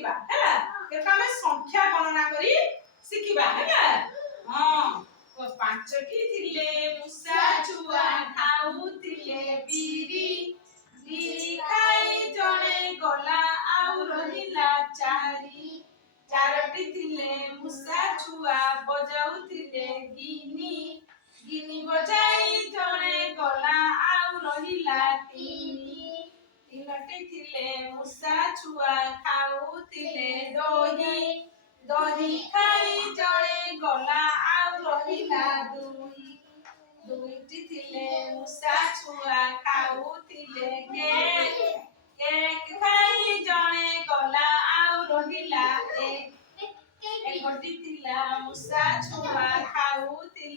ଶିଖିବା ହେଲା କେବେ ଆମେ ସଂଖ୍ୟା ଗଣନା କରି ଶିଖିବା ହେଲା ହଁ ପାଞ୍ଚଟି ଥିଲେ ମୂଷା ଛୁଆ ଖାଉଥିଲେ ବିରି ବିରି ଖାଇ ଜଣେ ଗଲା ଆଉ ରହିଲା ଚାରୋଟି ଥିଲେ ମୂଷା ଛୁଆ ବଜାଉଥିଲେ ଗିନି ଗିନି ବଜାଇ ଜଣେ ଗଲା ଆଉ ରହିଲା ତିନୋଟି ଥିଲେ ମୂଷା ଛୁଆ ଖାଉଥିଲେ ଦହି ଦହି ଖାଇ ଜଣେ ଗଲା ଆଉ ରହିଲା ଦୁଇଟି ଥିଲେ ମୂଷା ଛୁଆ ଖାଉଥିଲେ କେକ୍ ଖାଇ ଜଣେ ଗଲା ଆଉ ରହିଲା ଏକଟି ଥିଲା ମୂଷା ଛୁଆ ଖାଉଥିଲେ